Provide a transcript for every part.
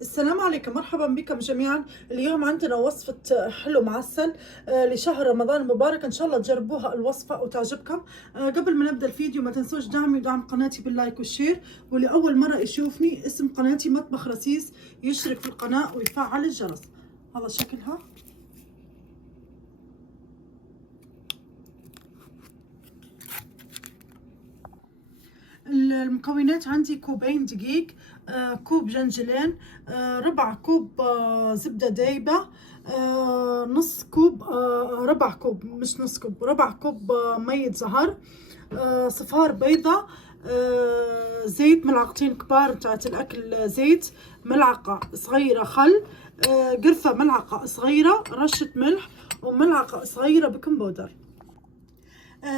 السلام عليكم، مرحبا بكم جميعا. اليوم عندنا وصفة حلو معسل لشهر رمضان المبارك. ان شاء الله تجربوها الوصفة وتعجبكم. قبل ما نبدأ الفيديو ما تنسوش دعمي ودعم قناتي باللايك والشير، واللي اول مرة يشوفني اسم قناتي مطبخ رسيس يشترك في القناة ويفعل الجرس. هذا شكلها. المكونات عندي كوبين دقيق، كوب جنجلين، ربع كوب زبدة دايبة، نص كوب، ربع كوب مش نص كوب، ربع كوب مية زهر، صفار بيضة، زيت ملعقتين كبار بتاعت الأكل، زيت ملعقة صغيرة، خل، قرفة ملعقة صغيرة، رشة ملح، وملعقة صغيرة بيكنج بودر.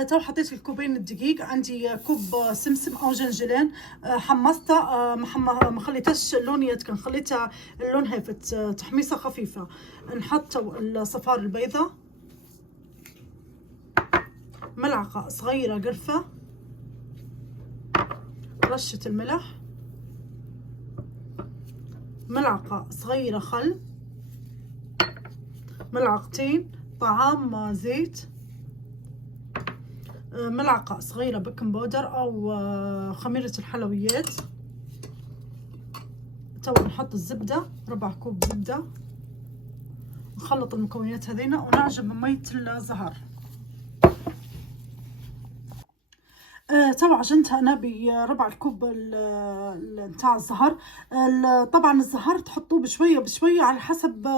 تو حطيت الكوبين الدقيق. عندي كوب سمسم او جنجلين، حمصتها، ما خليتهاش اللون يتكن، خليتها اللون هيفت، تحميصه خفيفه. نحط الصفار البيضة، ملعقه صغيره قرفه، رشه الملح، ملعقه صغيره خل، ملعقتين طعام زيت، ملعقه صغيره بيكنج بودر او خميره الحلويات. تو نحط الزبده، ربع كوب زبده، نخلط المكونات هذينا ونعجن بمية الزهر. تو عجنتها انا بربع الكوب نتاع الزهر. طبعا الزهر تحطوه بشويه بشويه على حسب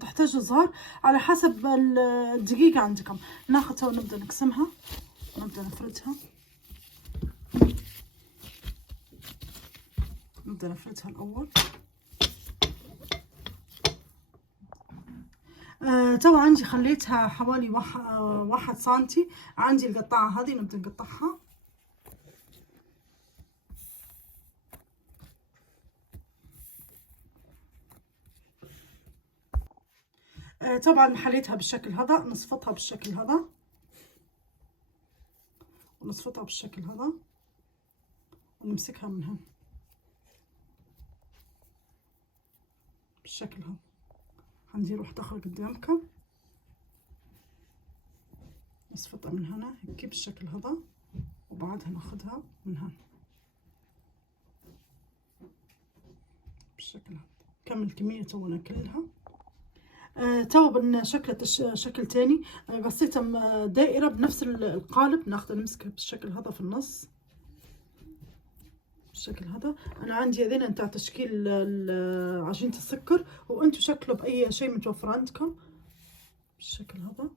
تحتاج الزهر، على حسب الدقيقه عندكم. ناخذها ونبدا نقسمها، نبدا نفردها، نبدا نفردها الاول. تو عندي خليتها حوالي 1 سنتي. عندي القطعه هذه، نبدا نقطعها. طبعا حليتها بالشكل هذا، نصفتها بالشكل هذا ونصفتها بالشكل هذا، ونمسكها من هون بالشكل هذا. حندير واحدة أخرى قدامكم، نصفتها من هنا هيك بالشكل هذا، وبعدها ناخذها من هون بالشكل هذا. كمل الكمية تو ناكلها. تو بنشكلت شكل تاني، قصيتها دائرة بنفس القالب، ناخذها نمسكها بالشكل هذا في النص بالشكل هذا. انا عندي هذين نتاع تشكيل عجينة السكر، وانتم شكلوا باي شيء متوفر عندكم بالشكل هذا.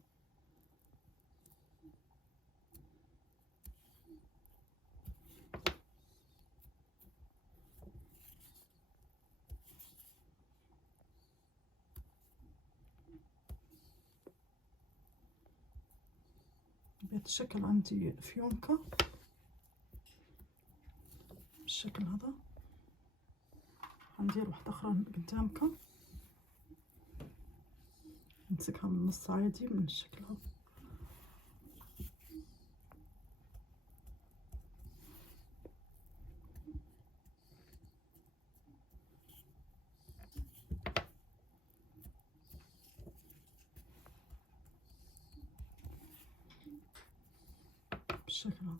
بيتشكل عندي فيونكة بالشكل هذا. هندير واحدة أخرى قدامكم، نمسكها من النص عادي من الشكل هذا. بالشكل هذا.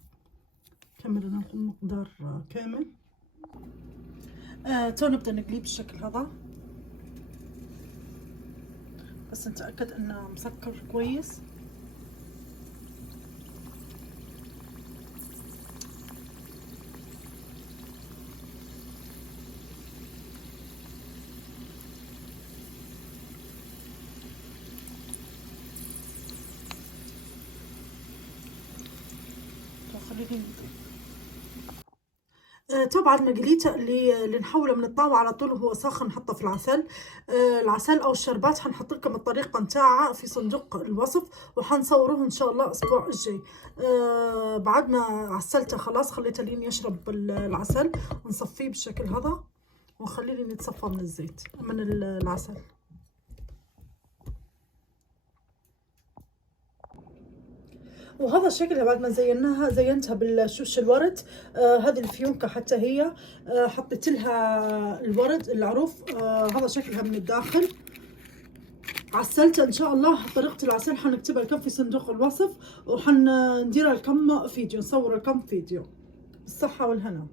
كمل لنا المقدار كامل. تو نبدأ نقليه بالشكل هذا، بس نتأكد انه مسكر كويس. خليني طبعا مقليته اللي نحوله من الطاوة على طول وهو ساخن نحطه في العسل. العسل او الشربات حنحط لكم الطريقة نتاعها في صندوق الوصف، وحنصوروه ان شاء الله الاسبوع الجاي. بعد ما عسلته خلاص خليته لين يشرب العسل، ونصفيه بالشكل هذا، ونخليه لين يتصفى من الزيت من العسل. وهذا شكلها بعد ما زيناها، زينتها بالشوش الورد. هذه الفيونكة حتى هي حطيت لها الورد العروف. هذا شكلها من الداخل. عسلتها ان شاء الله. طريقة العسل حنكتبها لكم في صندوق الوصف، وحنديرها لكم فيديو، نصور لكم فيديو. بالصحة والهنا.